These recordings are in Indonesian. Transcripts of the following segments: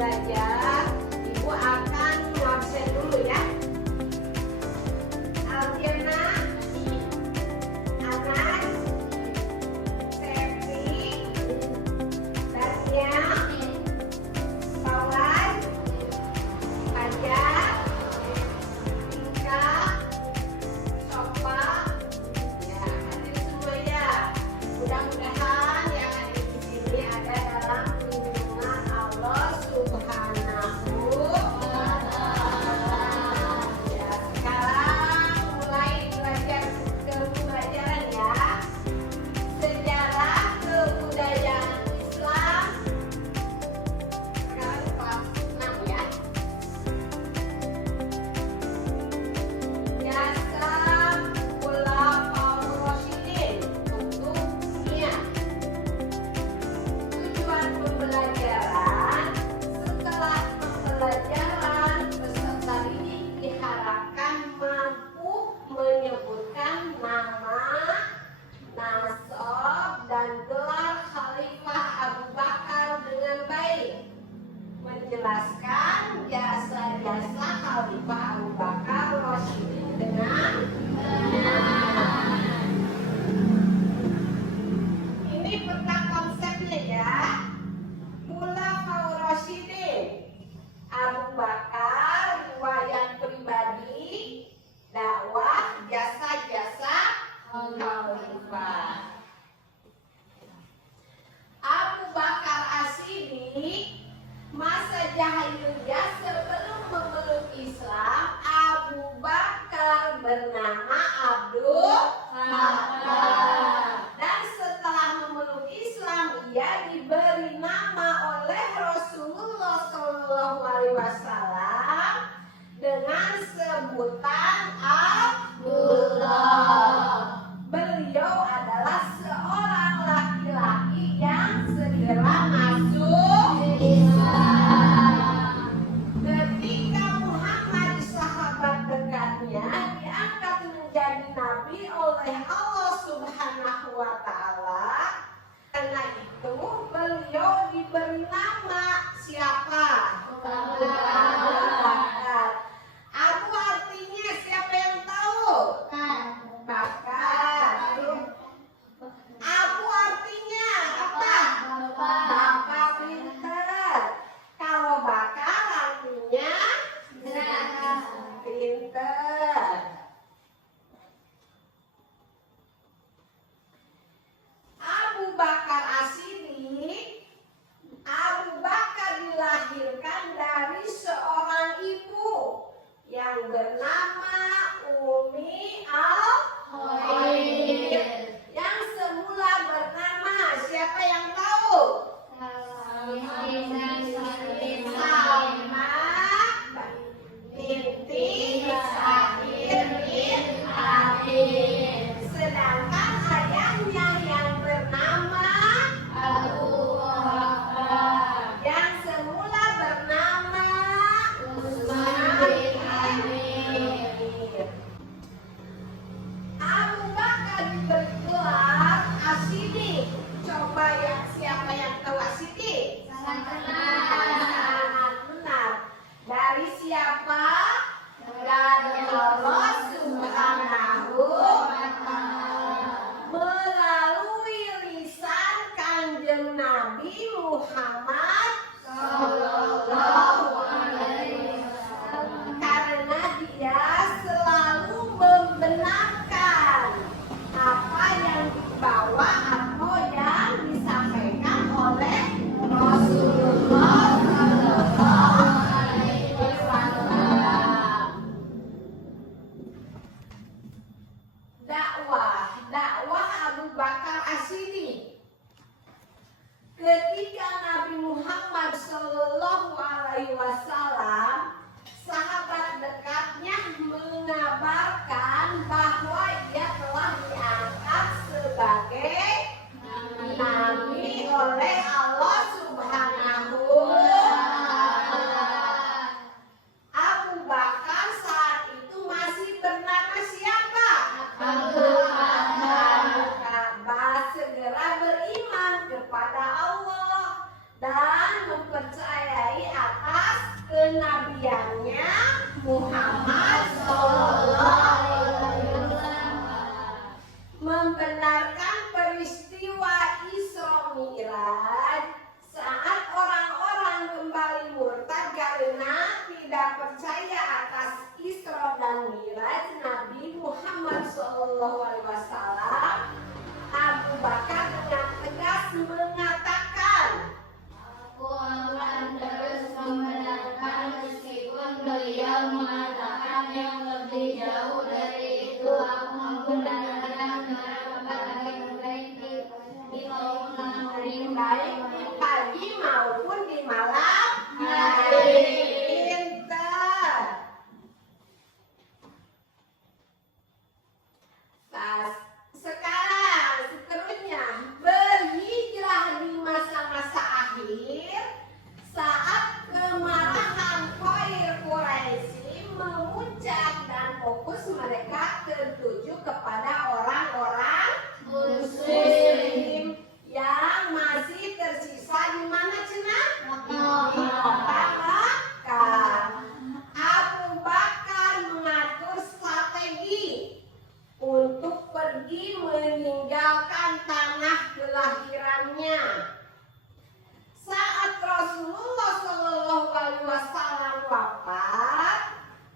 belajar, Ibu akan absen dulu ya. Aldiana, Anas, Septi, Tasya, Pawan, Fajar, Tika, Sofa, ya hadir semua ya. Mudah-mudahan yang ada di sini ada dalam lindungan Allah Subhanahu wa Ta'ala. Ya, sekarang mulai belajar kebudayaan ya. Sejarah kebudayaan Islam. Sekarang kelas 6 ya. Jasa Khulafaur Rasyidin untuk dunia. Tujuan pembelajaran: setelah pembelajaran, peserta didik diharapkan mampu menyebutkan nama, nasab, dan gelar Khalifah Abu Bakar dengan baik, menjelaskan jasa-jasa Khalifah Abu Bakar Rasyidin dengan benar. Ini peta konsepnya ya. Khulafaur Rasyidin, Abu Bakar, riwayat pribadi, dakwah, jasa-jasa Khalifah. Abu Bakar As-Siddiq, masa jahiliyah sebelum memeluk Islam, Abu Bakar bernama Abdul Khattab. Dan setelah memeluk Islam, ia diberi nama oleh Rasulullah SAW dengan sebutan Abdullah. Beliau adalah seorang laki-laki yang segera masuk Islam. Ketika Muhammad, sahabat dekatnya, diangkat menjadi nabi oleh Allah Subhanahu wa Ta'ala, karena itu beliau diberi nama siapa? Abu Bakar. Abu artinya siapa yang tahu? Bakar. Abu artinya apa? Bapak pintar. Kalau Bakar artinya pintar. Abu Bakar As-Siddiq. Abu Bakar dilahirkan dari seorang ibu yang bernama Umi Al-Khair, yang semula bernama siapa yang tahu? Salma binti Sa'id bin Abi. Sedangkan ayahnya yang bernama Abu Bakar, yang semula bernama Utsman bin Affan. Abu Bakar diberi gelar As-Siddiq. Coba yang siapa yang tahu As-Siddiq? Sangat benar. Dari siapa? Dari Allah Subhanahu wa Ta'ala melalui lisan Kanjeng Nabi Muhammad Sallallahu Alaihi Wasallam, karena dia selalu membenarkan apa yang dibawa atau yang disampaikan oleh Rasulullah Sallallahu Alaihi Wasallam. Dakwah Abu Bakar As-Siddiq. Ketika Nabi Muhammad Sallallahu Alaihi Wasallam, sahabat dekatnya mengabarkan bahwa ia telah diangkat sebagai nabi oleh Allah Subhanahu wa Ta'ala. Abu Bakar saat itu masih bernama siapa? Abdul Khattab. Segera beriman kepada Allah dan mempercayai kenabiannya Muhammad SAW, membenarkan peristiwa Isra Mi'raj saat orang-orang kembali murtad karena tidak percaya atas Isra dan Mi'raj Nabi Muhammad SAW. Abu Bakar dengan tegas mengatakan, aku akan terus membenarkan meskipun beliau mengatakan yang lebih jauh dari itu. Aku membenarkan baik di baik di pagi maupun di malam hari. Pintar. Sekarang seterusnya berhijrah di masa-masa akhir saat kemarahan Quraisy memuncak dan fokus mereka tertuju kepada orang-orang Muslim yang masih tersisa di mana Cina? Di kota Makkah. Abu Bakar mengatur strategi untuk pergi meninggalkan tanah kelahirannya. Saat Rasulullah SAW wafat,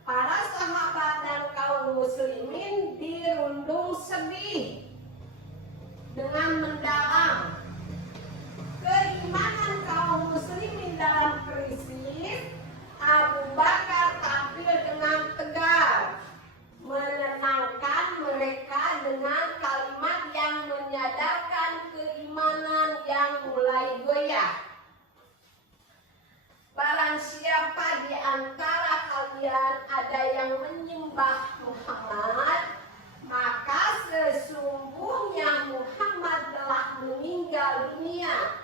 para sahabat dan kaum muslimin dirundung sedih dengan mendalam. Keimanan kaum muslimin dalam krisis, Abu Bakar tampil dengan tegar, menenangkan mereka dengan kalimat yang menyadarkan keimanan yang mulai goyah. Barang siapa di antara kalian ada yang menyembah Muhammad, maka sesungguhnya Muhammad telah meninggal dunia.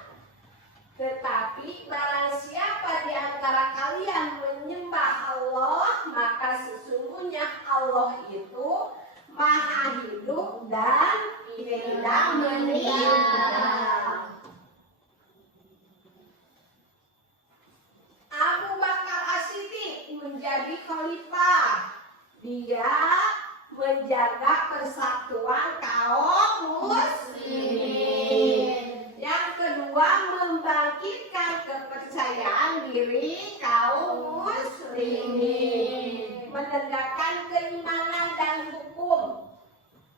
Tetapi barang siapa di antara kalian menyembah Allah, maka sesungguhnya Allah itu Maha Hidup dan tidak meninggal. Abu Bakar As-Siddiq menjadi khalifah. Dia menjaga persatuan kaum muslimin. Yang kedua, membangkitkan kepercayaan diri kaum muslimin, menegakkan keimanan dan hukum,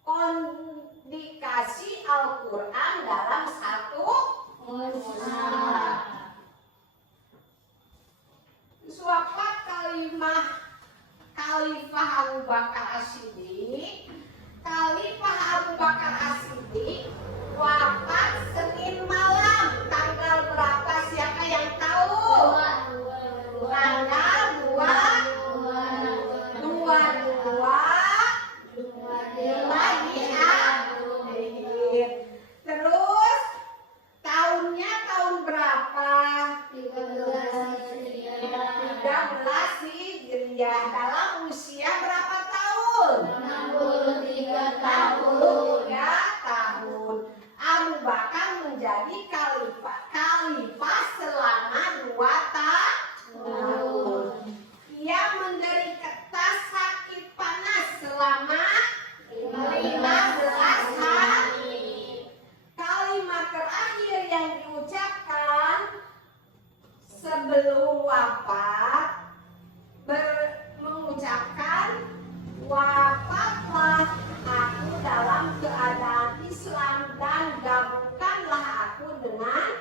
kondikasi Al-Quran dalam satu mushaf. Wafat Khalifah Abu Bakar As-Siddiq. Khalifah Abu Bakar As-Siddiq wafat Senin malam. Tanggal berapa? Siapa yang tahu? Tanggal 22 Terus tahunnya tahun berapa? 13 Hijriah. Dalam usia berapa tahun? 63 tahun. Abu Bakar menjadi khalifah selama 2 tahun. Ia menderita sakit panas selama 15 hari. Kalimat terakhir yang diucapkan sebelum wafat mengucapkan, wafatlah aku dalam keadaan Islam dan gabungkanlah aku dengan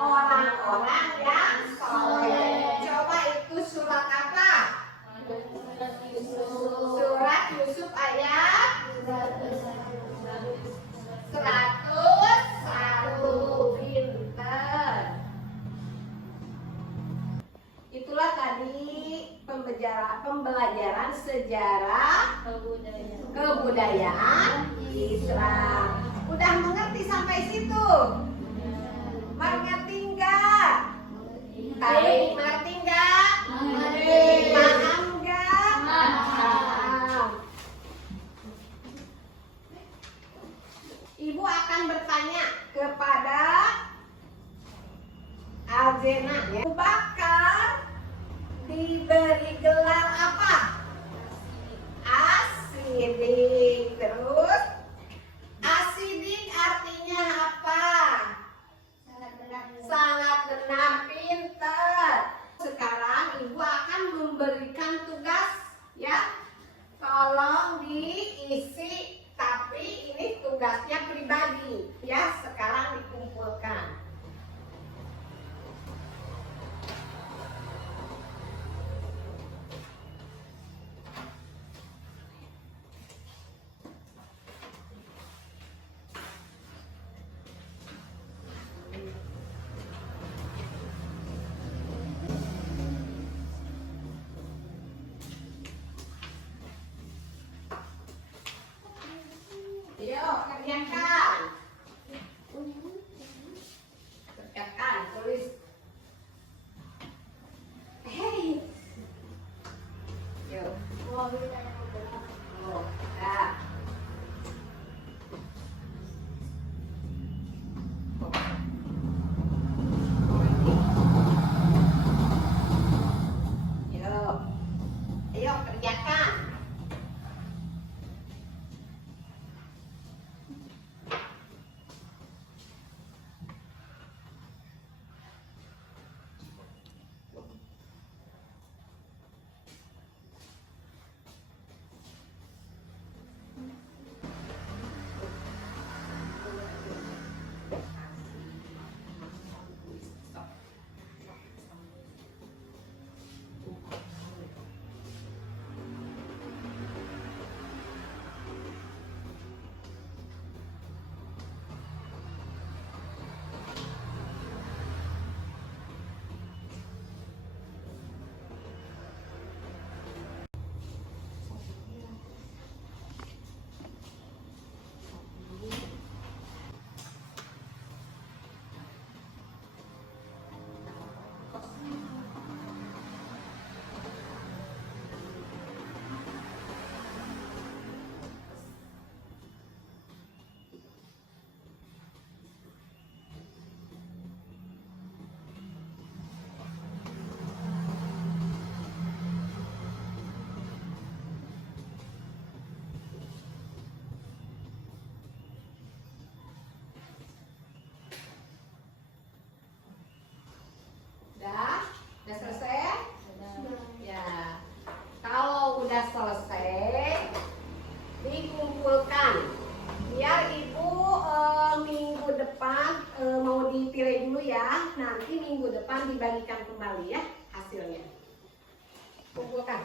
orang-orang yang soleh. Coba itu surat apa? Surat Yusuf ayat 101. Pinter. Itulah tadi pembelajaran sejarah kebudayaan Islam. Udah mengerti sampai situ? Mengerti enggak? Mengerti enggak? Paham enggak? Paham. Ibu akan bertanya kepada Alzena ya. Abu Bakar sekali ya hasilnya. Kumpulkan.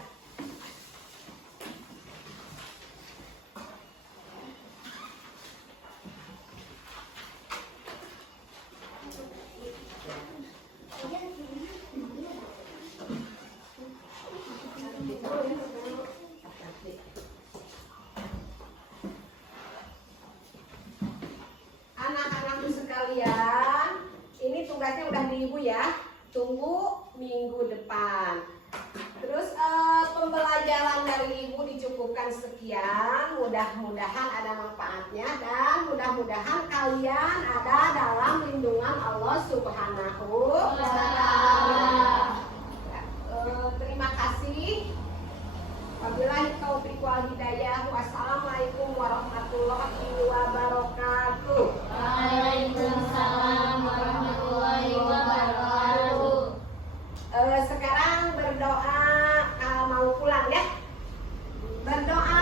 Anak-anakku sekalian, ini tugasnya udah di ibu ya. Tunggu minggu depan. Terus pembelajaran dari ibu dicukupkan sekian. Mudah-mudahan ada manfaatnya dan mudah-mudahan kalian ada dalam lindungan Allah Subhanahu wa Ta'ala. Terima kasih. Wabillahi taufiq wal hidayah. Wassalamualaikum warahmatullahi wabarakatuh. Waalaikumsalam warahmatullahi wabarakatuh. Sekarang berdoa kalau mau pulang ya. Berdoa